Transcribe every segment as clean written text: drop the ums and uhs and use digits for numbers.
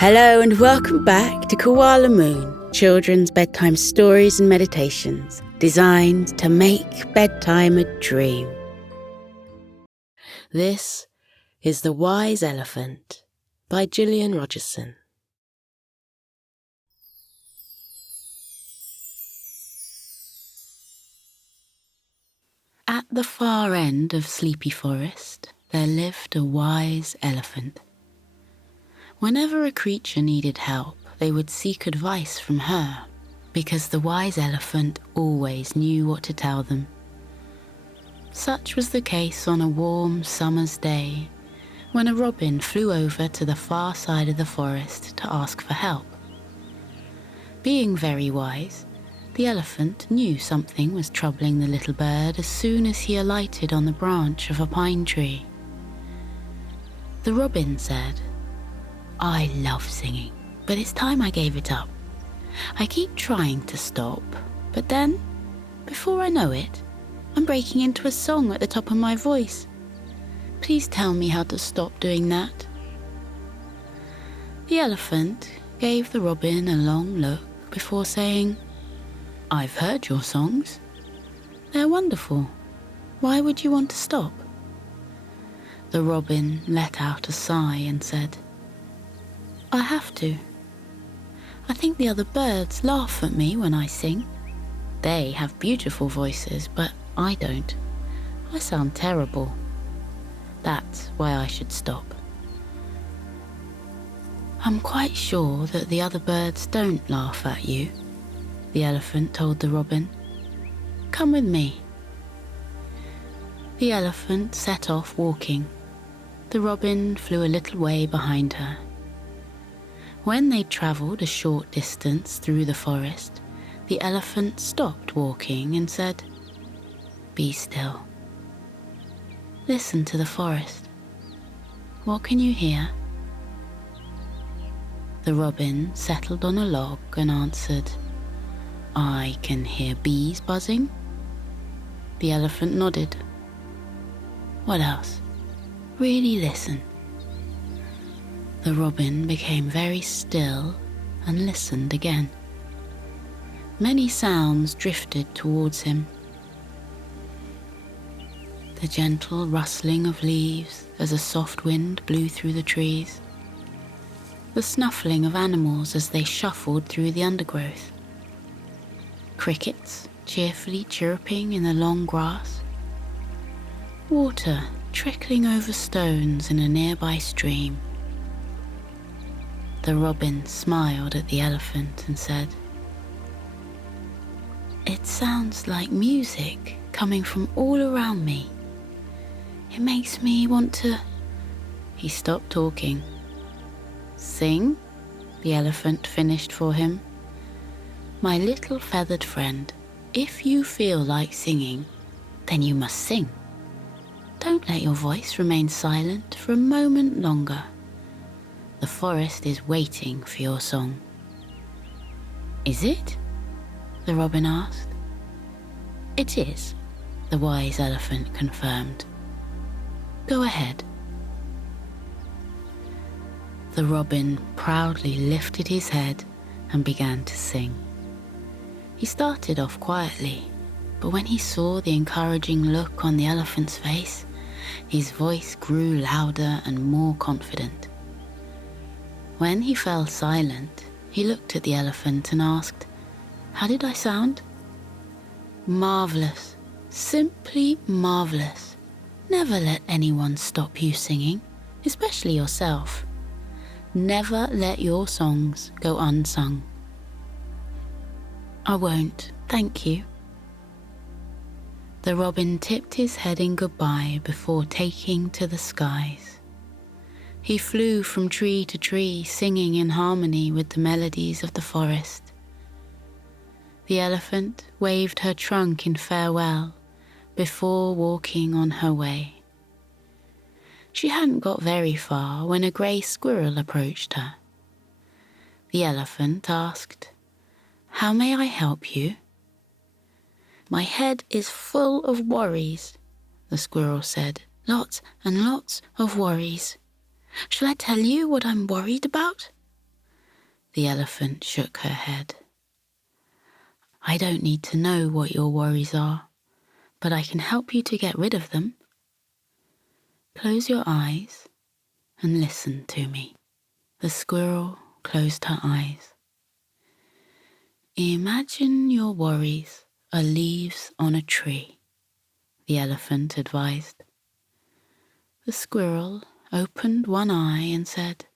Hello and welcome back to Koala Moon, children's bedtime stories and meditations designed to make bedtime a dream. This is The Wise Elephant by Gillian Rogerson. At the far end of Sleepy Forest, there lived a wise elephant. Whenever a creature needed help, they would seek advice from her, because the wise elephant always knew what to tell them. Such was the case on a warm summer's day, when a robin flew over to the far side of the forest to ask for help. Being very wise, the elephant knew something was troubling the little bird as soon as he alighted on the branch of a pine tree. The robin said, "I love singing, but it's time I gave it up. I keep trying to stop, but then, before I know it, I'm breaking into a song at the top of my voice. Please tell me how to stop doing that." The elephant gave the robin a long look before saying, "I've heard your songs. They're wonderful. Why would you want to stop?" The robin let out a sigh and said, "I have to. I think the other birds laugh at me when I sing. They have beautiful voices, but I don't. I sound terrible. That's why I should stop." "I'm quite sure that the other birds don't laugh at you," the elephant told the robin. "Come with me." The elephant set off walking. The robin flew a little way behind her. When they'd travelled a short distance through the forest, the elephant stopped walking and said, "Be still. Listen to the forest. What can you hear?" The robin settled on a log and answered, "I can hear bees buzzing." The elephant nodded. "What else? Really listen." The robin became very still and listened again. Many sounds drifted towards him. The gentle rustling of leaves as a soft wind blew through the trees. The snuffling of animals as they shuffled through the undergrowth. Crickets cheerfully chirping in the long grass. Water trickling over stones in a nearby stream. The robin smiled at the elephant and said, "It sounds like music coming from all around me. It makes me want to..." He stopped talking. "Sing?" the elephant finished for him. "My little feathered friend, if you feel like singing, then you must sing. Don't let your voice remain silent for a moment longer. The forest is waiting for your song." "Is it?" the robin asked. "It is," the wise elephant confirmed. "Go ahead." The robin proudly lifted his head and began to sing. He started off quietly, but when he saw the encouraging look on the elephant's face, his voice grew louder and more confident. When he fell silent, he looked at the elephant and asked, "How did I sound?" "Marvellous, simply marvellous. Never let anyone stop you singing, especially yourself. Never let your songs go unsung." "I won't, thank you." The robin tipped his head in goodbye before taking to the skies. He flew from tree to tree, singing in harmony with the melodies of the forest. The elephant waved her trunk in farewell before walking on her way. She hadn't got very far when a grey squirrel approached her. The elephant asked, "How may I help you?" "My head is full of worries," the squirrel said. "Lots and lots of worries. Shall I tell you what I'm worried about?" The elephant shook her head. I don't need to know what your worries are, but I can help you to get rid of them. Close your eyes and listen to me. The squirrel closed her eyes. Imagine your worries are leaves on a tree, the elephant advised. The squirrel opened one eye and said,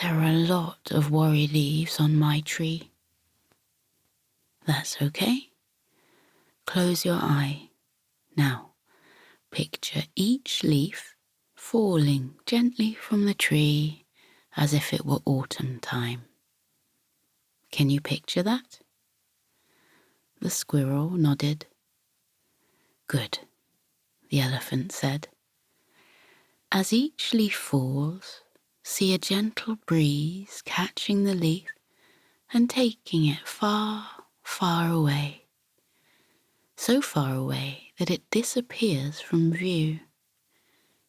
There are a lot of worry leaves on my tree. That's okay. Close your eye. Now, picture each leaf falling gently from the tree as if it were autumn time. Can you picture that? The squirrel nodded. Good, the elephant said. As each leaf falls, see a gentle breeze catching the leaf and taking it far, far away. So far away that it disappears from view.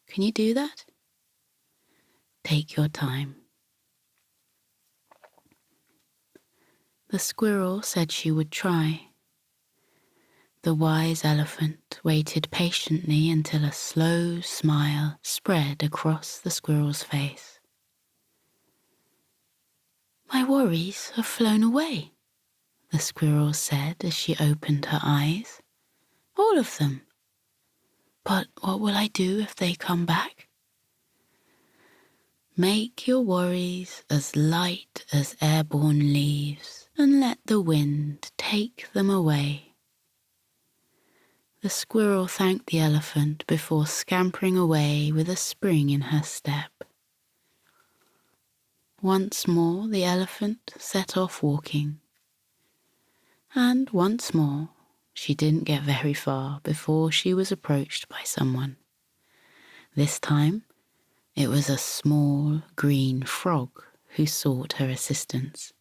Can you do that? Take your time. The squirrel said she would try. The wise elephant waited patiently until a slow smile spread across the squirrel's face. My worries have flown away, the squirrel said as she opened her eyes. All of them. But what will I do if they come back? Make your worries as light as airborne leaves and let the wind take them away. The squirrel thanked the elephant before scampering away with a spring in her step. Once more the elephant set off walking. And once more she didn't get very far before she was approached by someone. This time it was a small green frog who sought her assistance.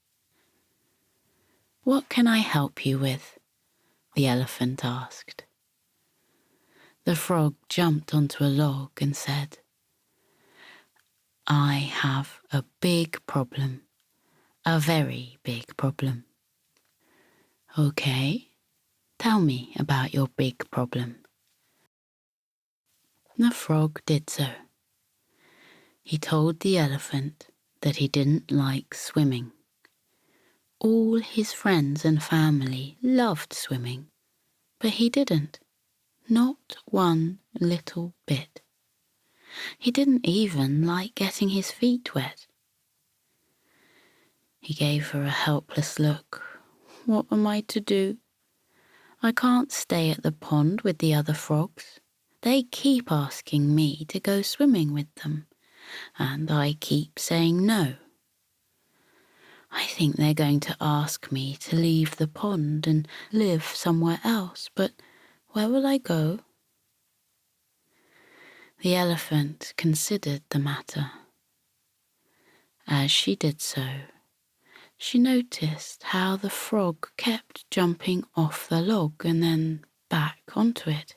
What can I help you with? The elephant asked. The frog jumped onto a log and said, I have a big problem, a very big problem. Okay, tell me about your big problem. The frog did so. He told the elephant that he didn't like swimming. All his friends and family loved swimming, but he didn't. Not one little bit. He didn't even like getting his feet wet. He gave her a helpless look. What am I to do? I can't stay at the pond with the other frogs. They keep asking me to go swimming with them, and I keep saying no. I think they're going to ask me to leave the pond and live somewhere else, but where will I go? The elephant considered the matter. As she did so, she noticed how the frog kept jumping off the log and then back onto it.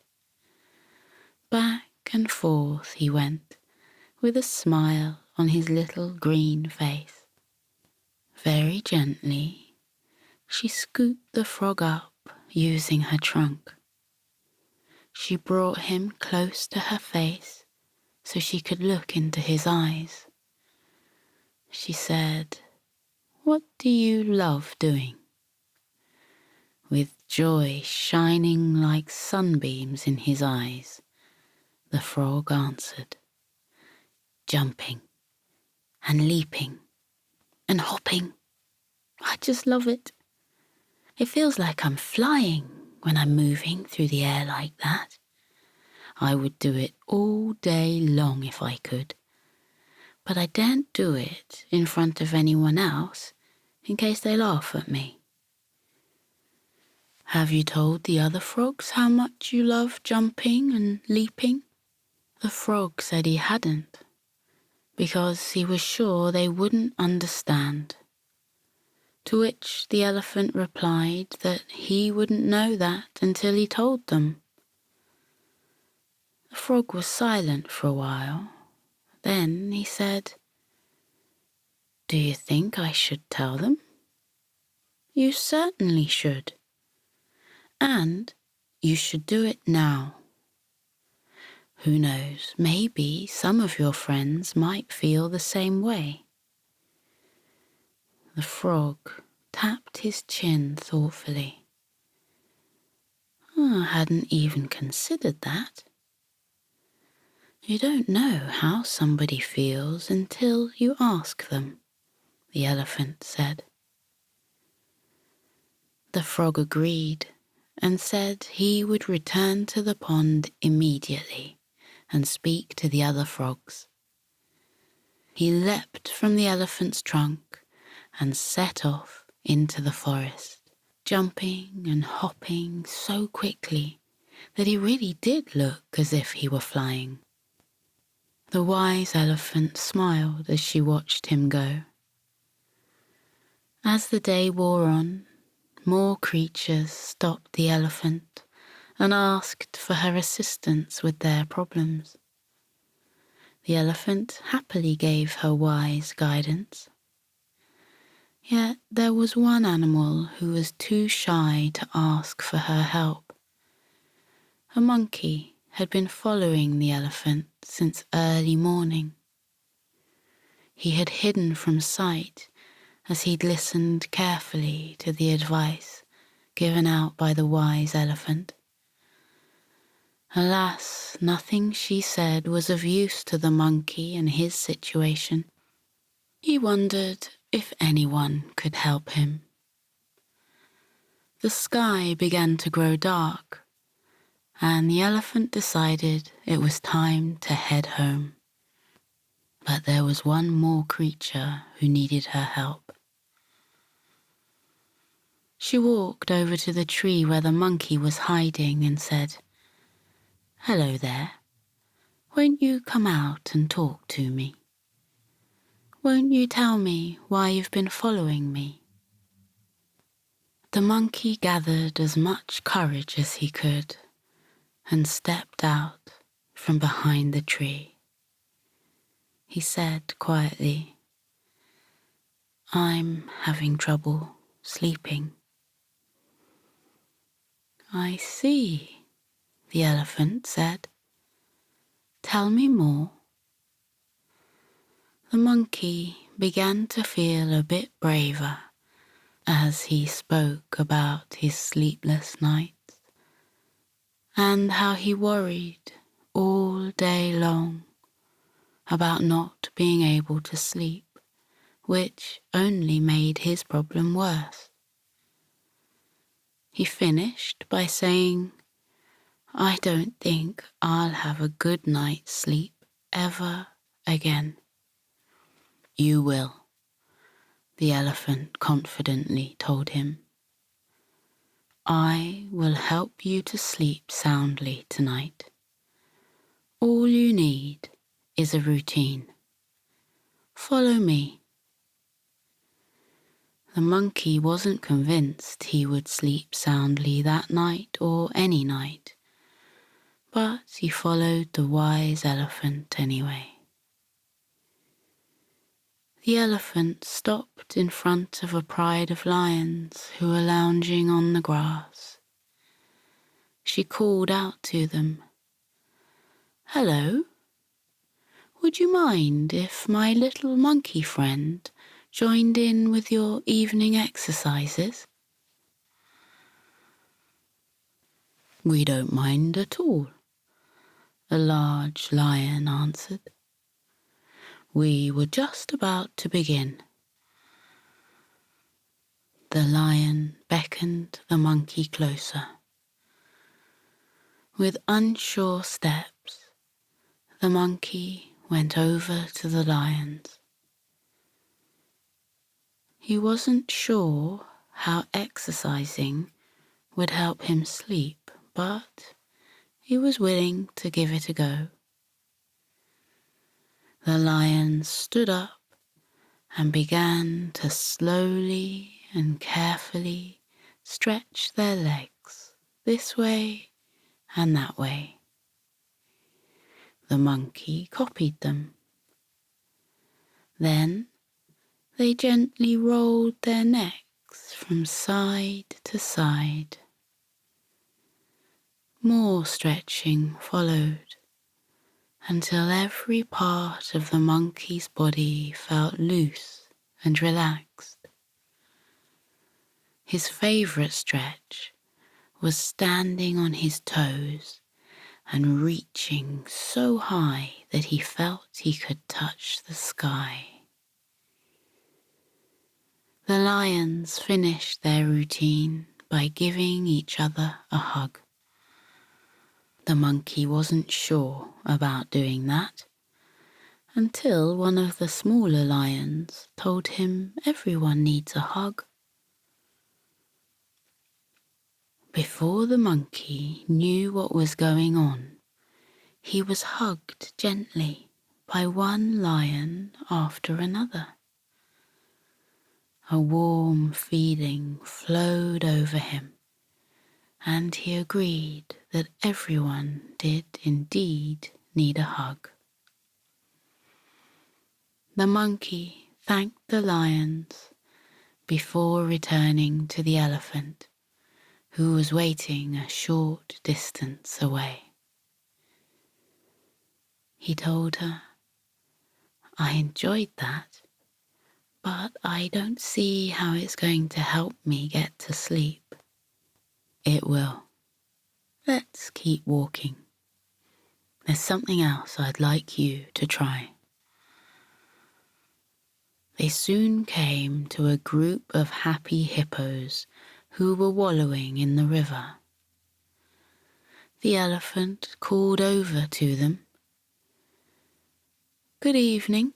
Back and forth he went, with a smile on his little green face. Very gently, she scooped the frog up using her trunk. She brought him close to her face so she could look into his eyes. She said, What do you love doing? With joy shining like sunbeams in his eyes, the frog answered, Jumping and leaping and hopping. I just love it. It feels like I'm flying when I'm moving through the air like that. I would do it all day long if I could, but I daren't do it in front of anyone else in case they laugh at me. Have you told the other frogs how much you love jumping and leaping? The frog said he hadn't, because he was sure they wouldn't understand. To which the elephant replied that he wouldn't know that until he told them. The frog was silent for a while. Then he said, Do you think I should tell them? You certainly should. And you should do it now. Who knows, maybe some of your friends might feel the same way. The frog tapped his chin thoughtfully. I hadn't even considered that. You don't know how somebody feels until you ask them, the elephant said. The frog agreed and said he would return to the pond immediately and speak to the other frogs. He leapt from the elephant's trunk and set off into the forest, jumping and hopping so quickly that he really did look as if he were flying. The wise elephant smiled as she watched him go. As the day wore on, more creatures stopped the elephant and asked for her assistance with their problems. The elephant happily gave her wise guidance. Yet there was one animal who was too shy to ask for her help. A monkey had been following the elephant since early morning. He had hidden from sight as he'd listened carefully to the advice given out by the wise elephant. Alas, nothing she said was of use to the monkey in his situation. He wondered if anyone could help him. The sky began to grow dark, and the elephant decided it was time to head home. But there was one more creature who needed her help. She walked over to the tree where the monkey was hiding and said, "Hello there. Won't you come out and talk to me? Won't you tell me why you've been following me?" The monkey gathered as much courage as he could and stepped out from behind the tree. He said quietly, "I'm having trouble sleeping." "I see," the elephant said. "Tell me more." The monkey began to feel a bit braver as he spoke about his sleepless nights and how he worried all day long about not being able to sleep, which only made his problem worse. He finished by saying, "I don't think I'll have a good night's sleep ever again." "You will," the elephant confidently told him. "I will help you to sleep soundly tonight. All you need is a routine. Follow me." The monkey wasn't convinced he would sleep soundly that night or any night, but he followed the wise elephant anyway. The elephant stopped in front of a pride of lions who were lounging on the grass. She called out to them, "Hello, would you mind if my little monkey friend joined in with your evening exercises?" "We don't mind at all," a large lion answered. "We were just about to begin." The lion beckoned the monkey closer. With unsure steps, the monkey went over to the lions. He wasn't sure how exercising would help him sleep, but he was willing to give it a go. The lions stood up and began to slowly and carefully stretch their legs this way and that way. The monkey copied them. Then They gently rolled their necks from side to side. More stretching followed, until every part of the monkey's body felt loose and relaxed. His favourite stretch was standing on his toes and reaching so high that he felt he could touch the sky. The lions finished their routine by giving each other a hug. The monkey wasn't sure about doing that until one of the smaller lions told him everyone needs a hug. Before the monkey knew what was going on, he was hugged gently by one lion after another. A warm feeling flowed over him, and he agreed that everyone did indeed need a hug. The monkey thanked the lions before returning to the elephant, who was waiting a short distance away. He told her, "I enjoyed that, but I don't see how it's going to help me get to sleep." "It will. Let's keep walking. There's something else I'd like you to try." They soon came to a group of happy hippos who were wallowing in the river. The elephant called over to them. "Good evening.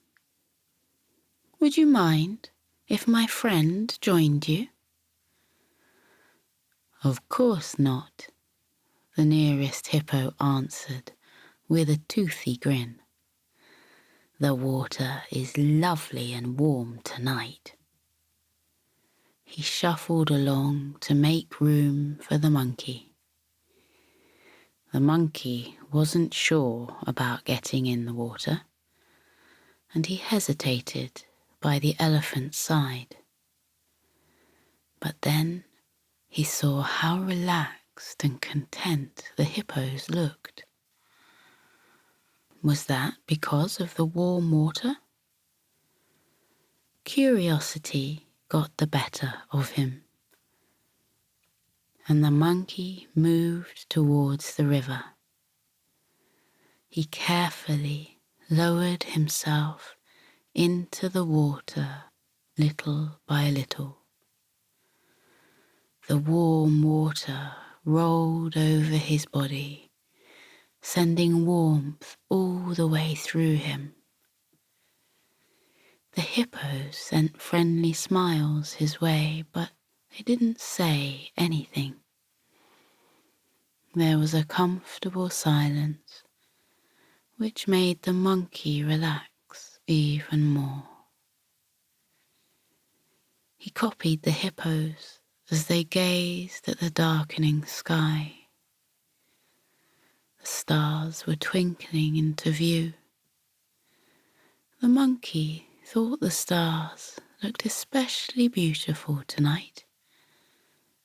Would you mind if my friend joined you?" "Of course not," the nearest hippo answered with a toothy grin. "The water is lovely and warm tonight." He shuffled along to make room for the monkey. The monkey wasn't sure about getting in the water, and he hesitated by the elephant's side. But then he saw how relaxed and content the hippos looked. Was that because of the warm water? Curiosity got the better of him, and the monkey moved towards the river. He carefully lowered himself into the water little by little. The warm water rolled over his body, sending warmth all the way through him. The hippos sent friendly smiles his way, but they didn't say anything. There was a comfortable silence, which made the monkey relax even more. He copied the hippos as they gazed at the darkening sky. The stars were twinkling into view. The monkey thought the stars looked especially beautiful tonight,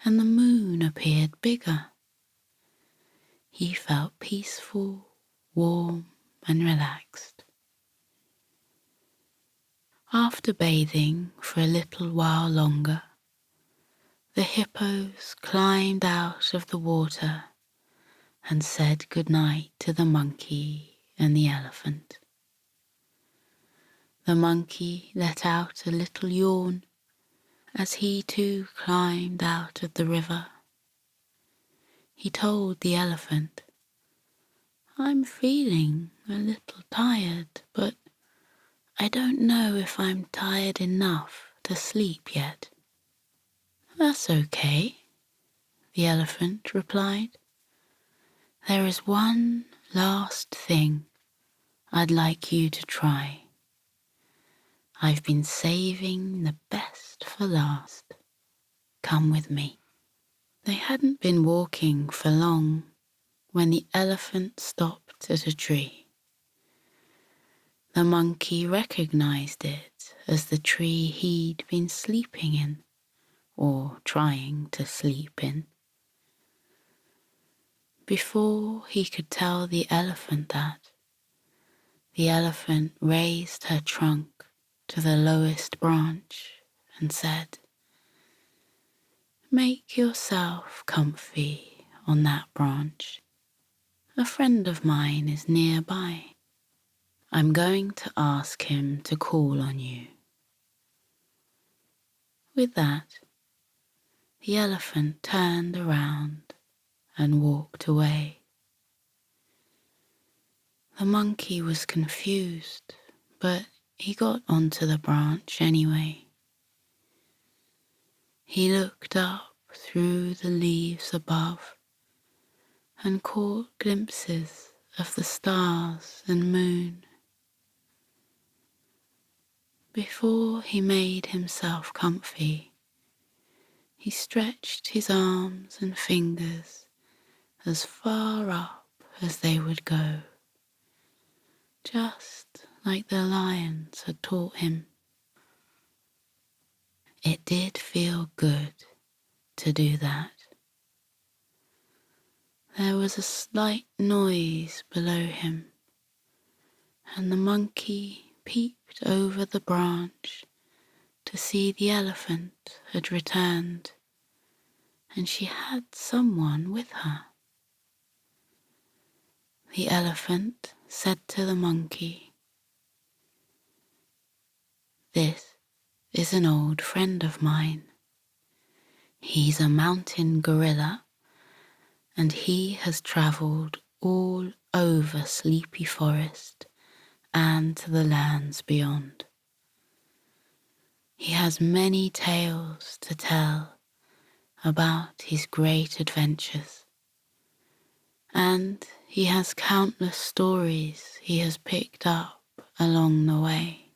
and the moon appeared bigger. He felt peaceful, warm, and relaxed. After bathing for a little while longer, the hippos climbed out of the water and said goodnight to the monkey and the elephant. The monkey let out a little yawn as he too climbed out of the river. He told the elephant, "I'm feeling a little tired, but I don't know if I'm tired enough to sleep yet." "That's okay," the elephant replied. "There is one last thing I'd like you to try. I've been saving the best for last. Come with me." They hadn't been walking for long when the elephant stopped at a tree. The monkey recognized it as the tree he'd been sleeping in, or trying to sleep in. Before he could tell the elephant that, the elephant raised her trunk to the lowest branch and said, "Make yourself comfy on that branch. A friend of mine is nearby. I'm going to ask him to call on you." With that, the elephant turned around and walked away. The monkey was confused, but he got onto the branch anyway. He looked up through the leaves above and caught glimpses of the stars and moon. Before he made himself comfy, he stretched his arms and fingers as far up as they would go, just like the lions had taught him. It did feel good to do that. There was a slight noise below him, and the monkey peeped over the branch to see the elephant had returned, and she had someone with her. The elephant said to the monkey, "This is an old friend of mine. He's a mountain gorilla, and he has travelled all over Sleepy Forest and to the lands beyond. He has many tales to tell about his great adventures, and he has countless stories he has picked up along the way.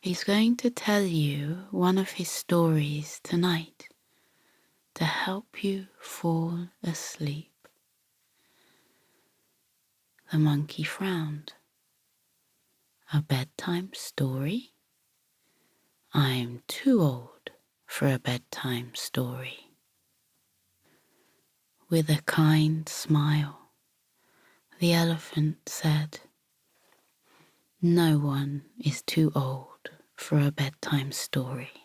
He's going to tell you one of his stories tonight to help you fall asleep." The monkey frowned. "A bedtime story? I'm too old for a bedtime story." With a kind smile, the elephant said, "No one is too old for a bedtime story.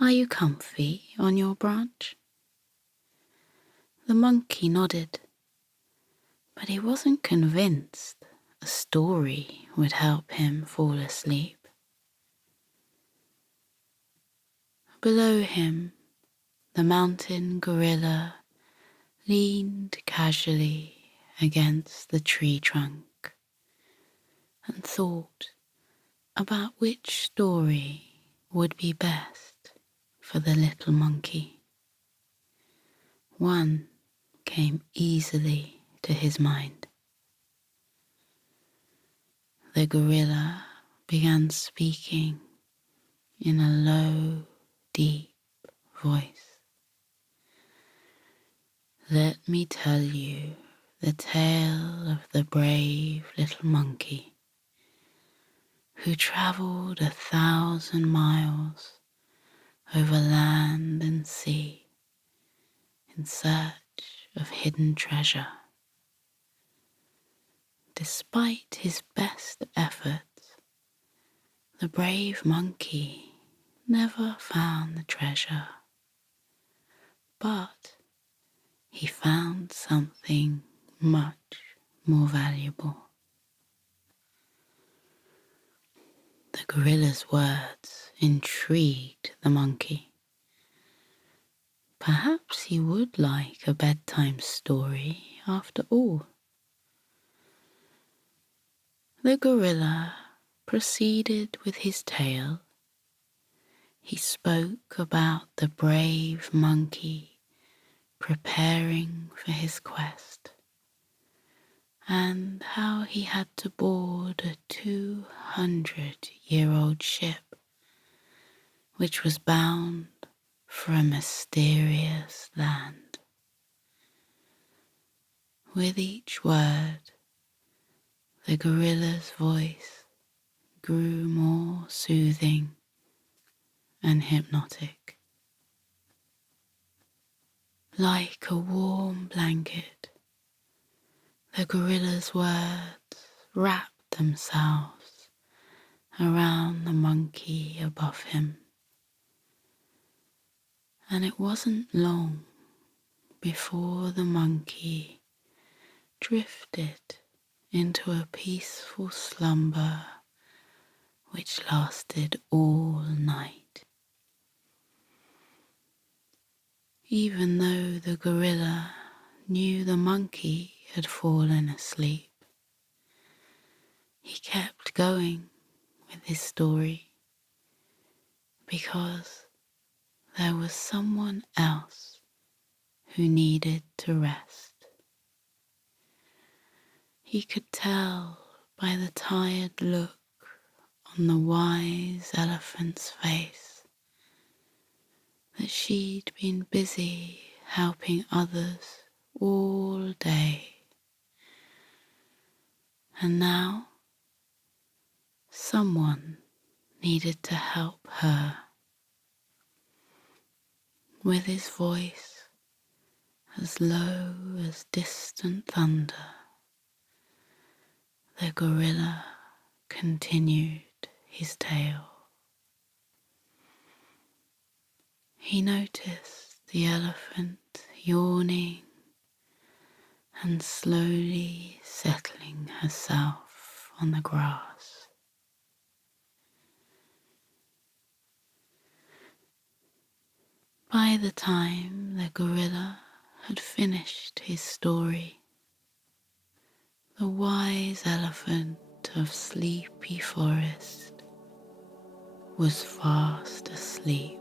Are you comfy on your branch?" The monkey nodded, but he wasn't convinced a story would help him fall asleep. Below him, the mountain gorilla leaned casually against the tree trunk and thought about which story would be best for the little monkey. One came easily to his mind. The gorilla began speaking in a low, deep voice. "Let me tell you the tale of the brave little monkey who travelled 1,000 miles over land and sea in search of hidden treasure. Despite his best efforts, the brave monkey never found the treasure, but he found something much more valuable." The gorilla's words intrigued the monkey. Perhaps he would like a bedtime story after all. The gorilla proceeded with his tale. He spoke about the brave monkey preparing for his quest, and how he had to board a 200-year-old ship which was bound for a mysterious land. With each word, The gorilla's voice grew more soothing and hypnotic. Like a warm blanket, the gorilla's words wrapped themselves around the monkey above him. And it wasn't long before the monkey drifted into a peaceful slumber which lasted all night. Even though the gorilla knew the monkey had fallen asleep, he kept going with his story because there was someone else who needed to rest. He could tell by the tired look on the wise elephant's face that she'd been busy helping others all day. And now someone needed to help her. With his voice as low as distant thunder, the gorilla continued his tale. He noticed the elephant yawning and slowly settling herself on the grass. By the time the gorilla had finished his story, the wise elephant of Sleepy Forest was fast asleep.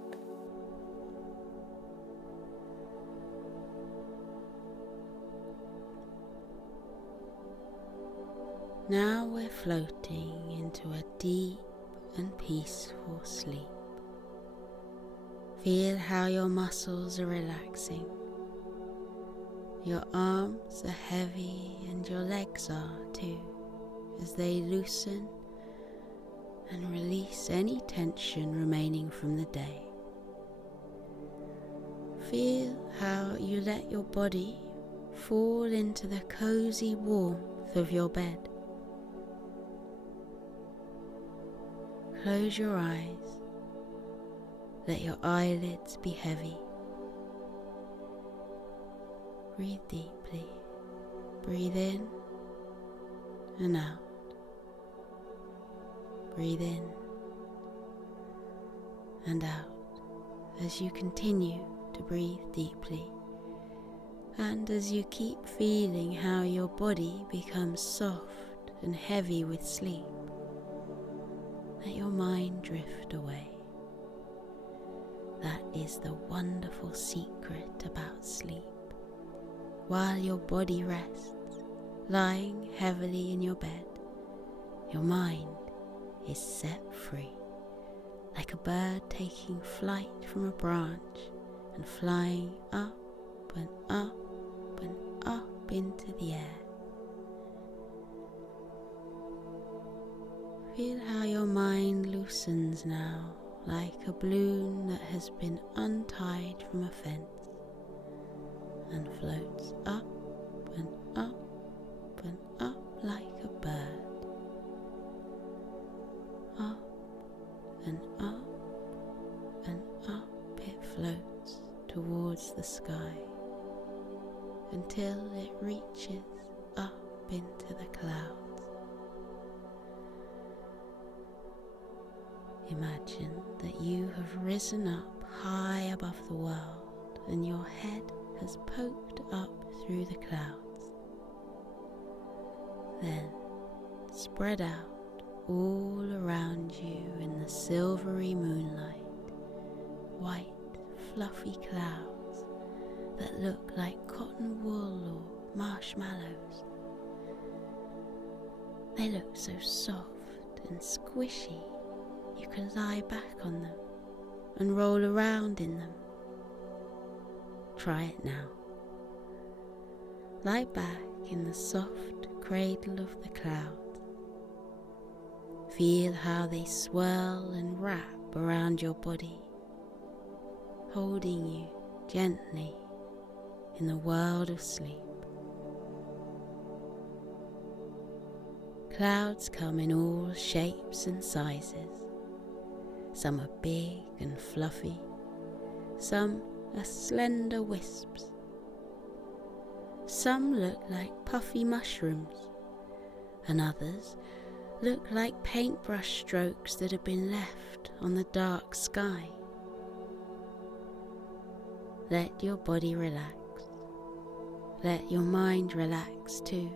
Now we're floating into a deep and peaceful sleep. Feel how your muscles are relaxing. Your arms are heavy and your legs are too, as they loosen and release any tension remaining from the day. Feel how you let your body fall into the cozy warmth of your bed. Close your eyes. Let your eyelids be heavy. Breathe deeply. Breathe in and out. Breathe in and out as you continue to breathe deeply, and as you keep feeling how your body becomes soft and heavy with sleep. Let your mind drift away. That is the wonderful secret about sleep. While your body rests, lying heavily in your bed, your mind is set free, like a bird taking flight from a branch and flying up and up and up into the air. Feel how your mind loosens now, like a balloon that has been untied from a fence, and floats up and up and up like a bird. Up and up and up it floats towards the sky until it reaches up into the clouds. Imagine that you have risen up high above the world and your head has poked up through the clouds. Then spread out all around you in the silvery moonlight, white fluffy clouds that look like cotton wool or marshmallows. They look so soft and squishy. You can lie back on them and roll around in them. Try it now. Lie back in the soft cradle of the clouds Feel how they swirl and wrap around your body, holding you gently in the world of sleep. Clouds come in all shapes and sizes. Some are big and fluffy, some are slender wisps. Some look like puffy mushrooms, and others look like paintbrush strokes that have been left on the dark sky. Let your body relax. Let your mind relax too.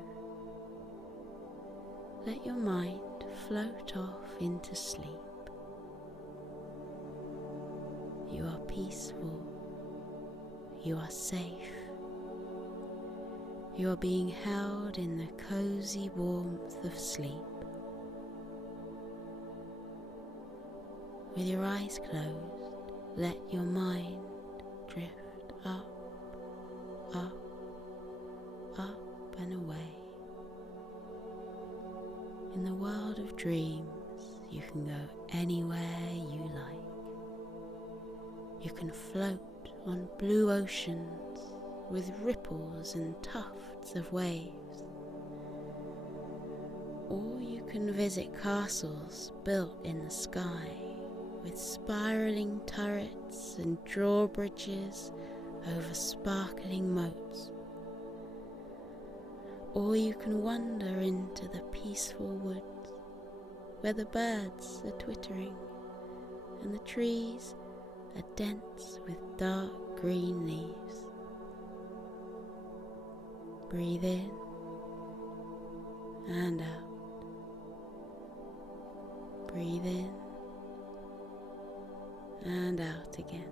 Let your mind float off into sleep. You are peaceful. You are safe. You are being held in the cozy warmth of sleep. With your eyes closed, let your mind drift up, up, up and away. In the world of dreams, you can go anywhere you like. You can float on blue oceans with ripples and tufts of waves. Or you can visit castles built in the sky with spiraling turrets and drawbridges over sparkling moats. Or you can wander into the peaceful woods where the birds are twittering and the trees are dense with dark green leaves. Breathe in and out. Breathe in and out again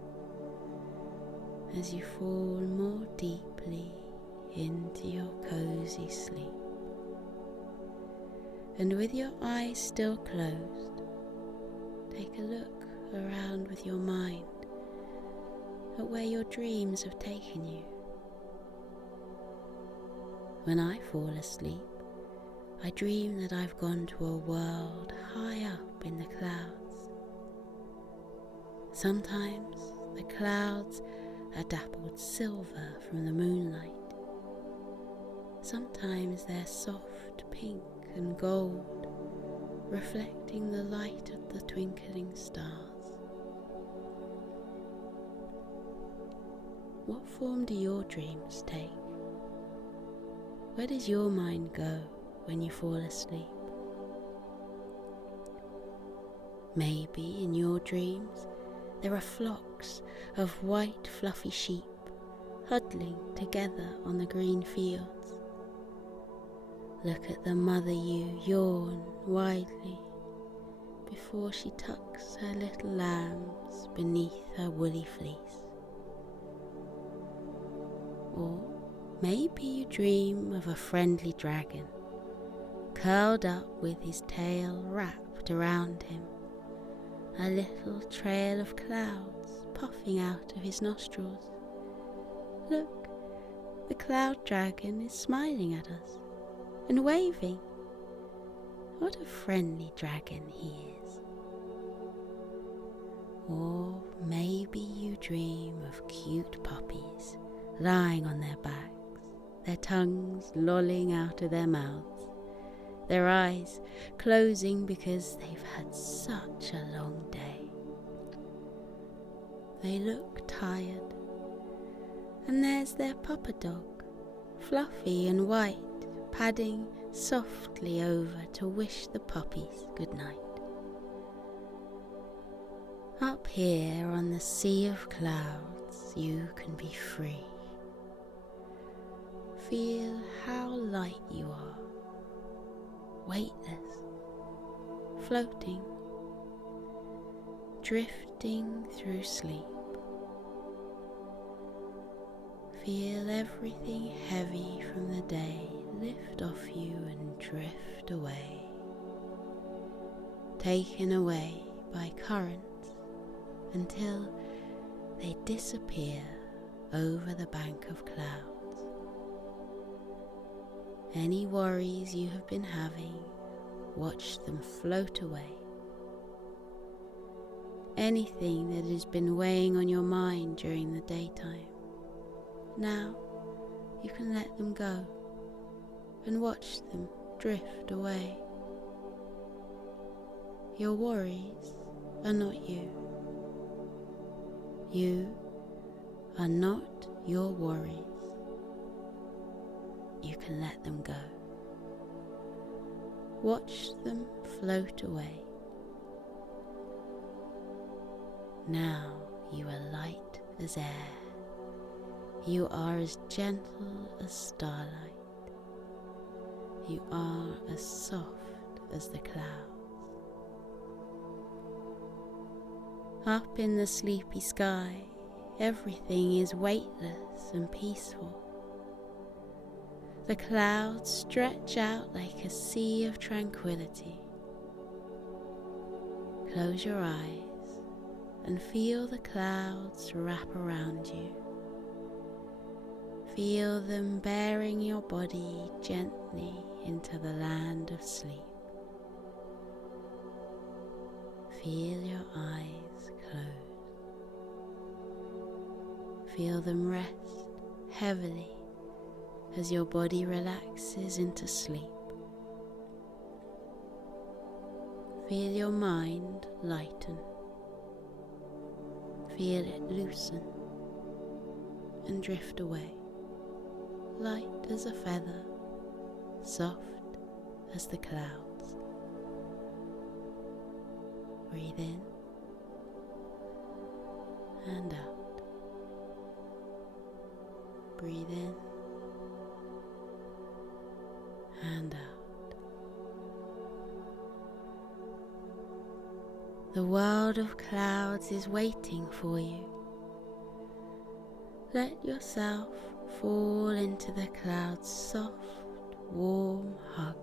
as you fall more deeply into your cozy sleep. And with your eyes still closed, take a look around with your mind at where your dreams have taken you. When I fall asleep, I dream that I've gone to a world high up in the clouds. Sometimes the clouds are dappled silver from the moonlight. Sometimes they're soft pink and gold, reflecting the light of the twinkling stars. What form do your dreams take? Where does your mind go when you fall asleep? Maybe in your dreams there are flocks of white fluffy sheep huddling together on the green fields. Look at the mother ewe yawn widely before she tucks her little lambs beneath her woolly fleece. Or maybe you dream of a friendly dragon, curled up with his tail wrapped around him, a little trail of clouds puffing out of his nostrils. Look, the cloud dragon is smiling at us and waving. What a friendly dragon he is. Or maybe you dream of cute puppies lying on their backs, their tongues lolling out of their mouths, their eyes closing because they've had such a long day. They look tired, and there's their papa dog, fluffy and white, padding softly over to wish the puppies good night. Up here on the sea of clouds, you can be free. Feel how light you are, weightless, floating, drifting through sleep. Feel everything heavy from the day lift off you and drift away, taken away by currents until they disappear over the bank of clouds. Any worries you have been having watch them float away. Anything that has been weighing on your mind during the daytime, now you can let them go and watch them drift away. Your worries are not you. You are not your worries. You can let them go. Watch them float away. Now you are light as air. You are as gentle as starlight. You are as soft as the clouds. Up in the sleepy sky, everything is weightless and peaceful. The clouds stretch out like a sea of tranquility. Close your eyes and feel the clouds wrap around you. Feel them bearing your body gently into the land of sleep. Feel your eyes close. Feel them rest heavily as your body relaxes into sleep. Feel your mind lighten. Feel it loosen and drift away, light as a feather, soft as the clouds. Breathe in and out. Breathe in and out. The world of clouds is waiting for you. Let yourself fall into the clouds' soft, warm hug.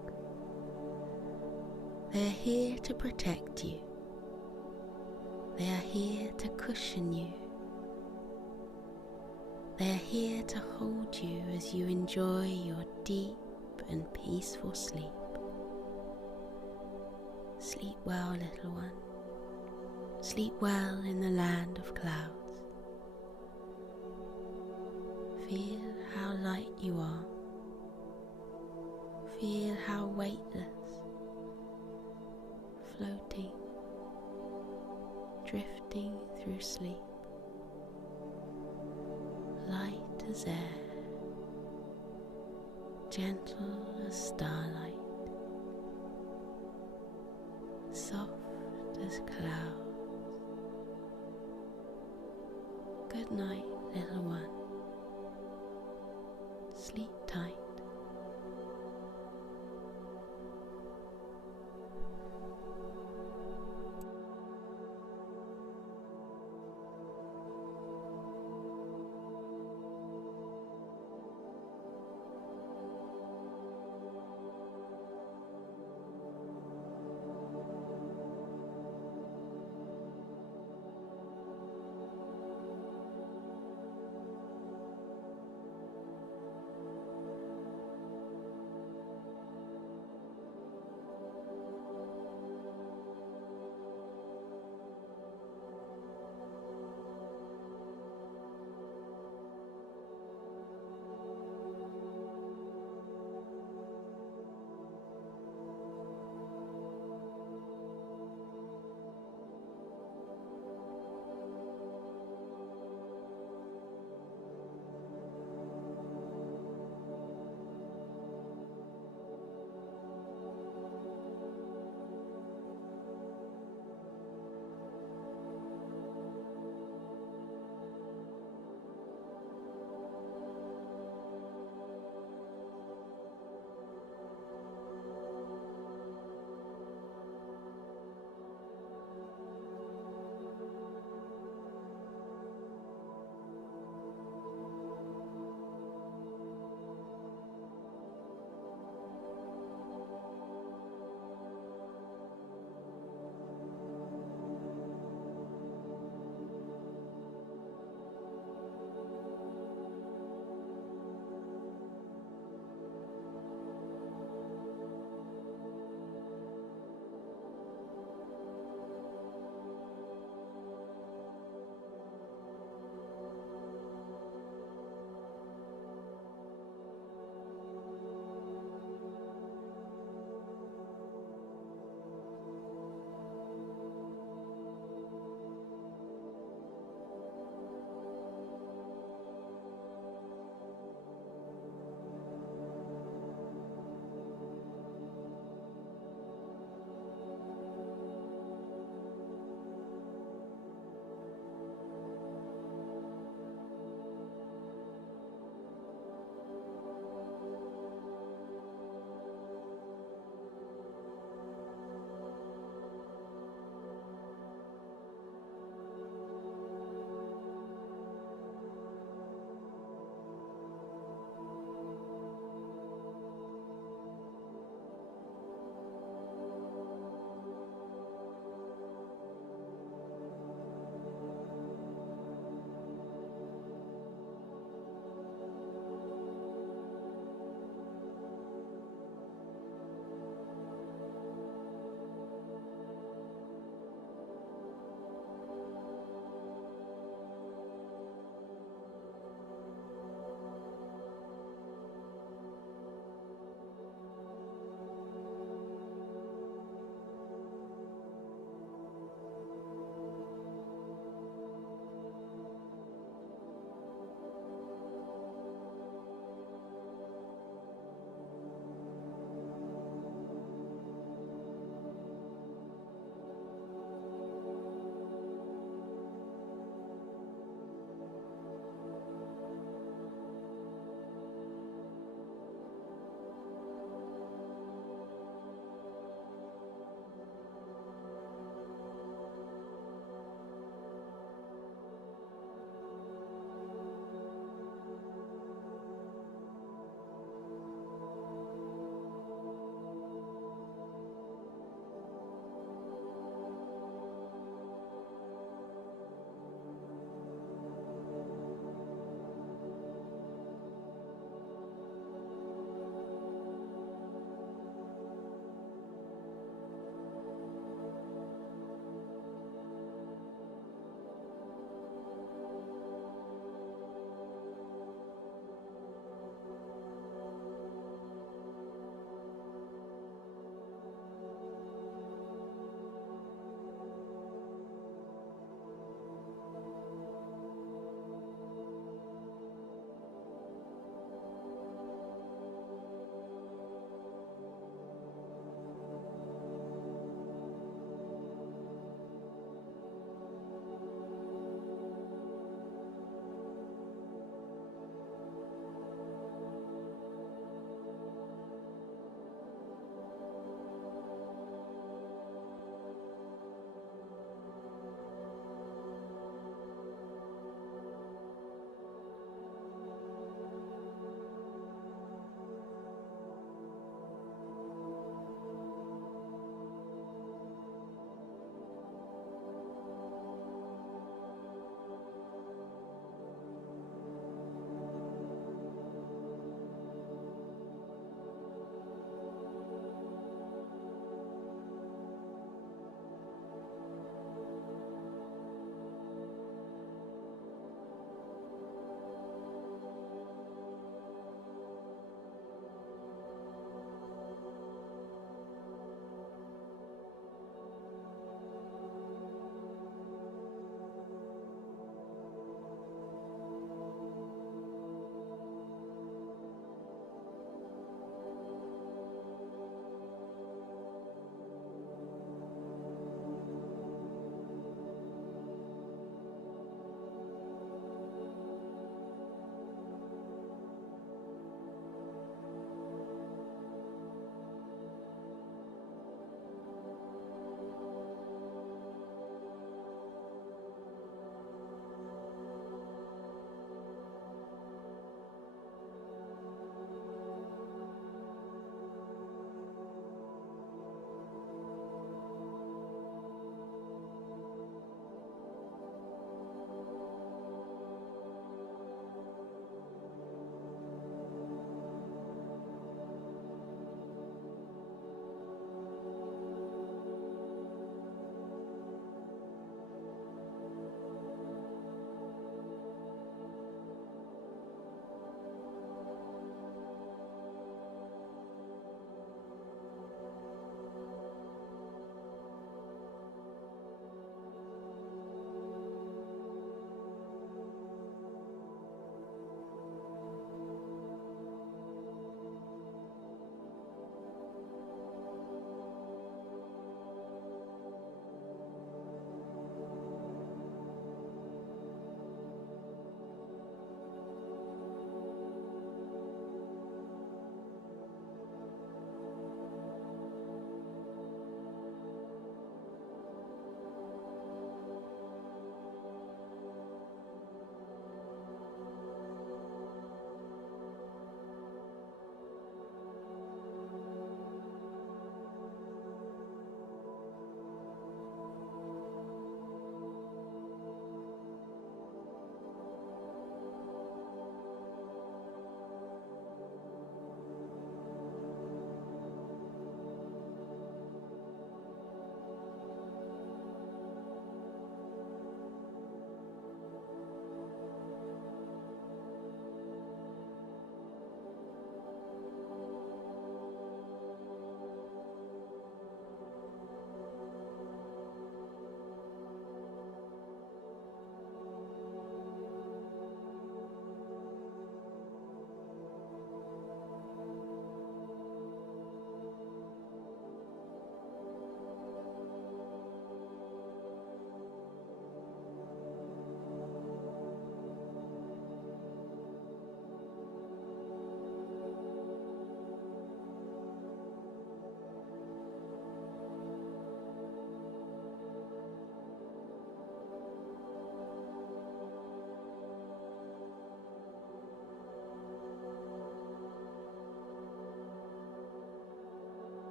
They are here to protect you. They are here to cushion you. They are here to hold you as you enjoy your deep and peaceful sleep. Sleep well, little one. Sleep well in the land of clouds. Feel how light you are. Feel how weightless, floating, drifting through sleep, light as air, gentle as starlight, soft as clouds. Good night, little one.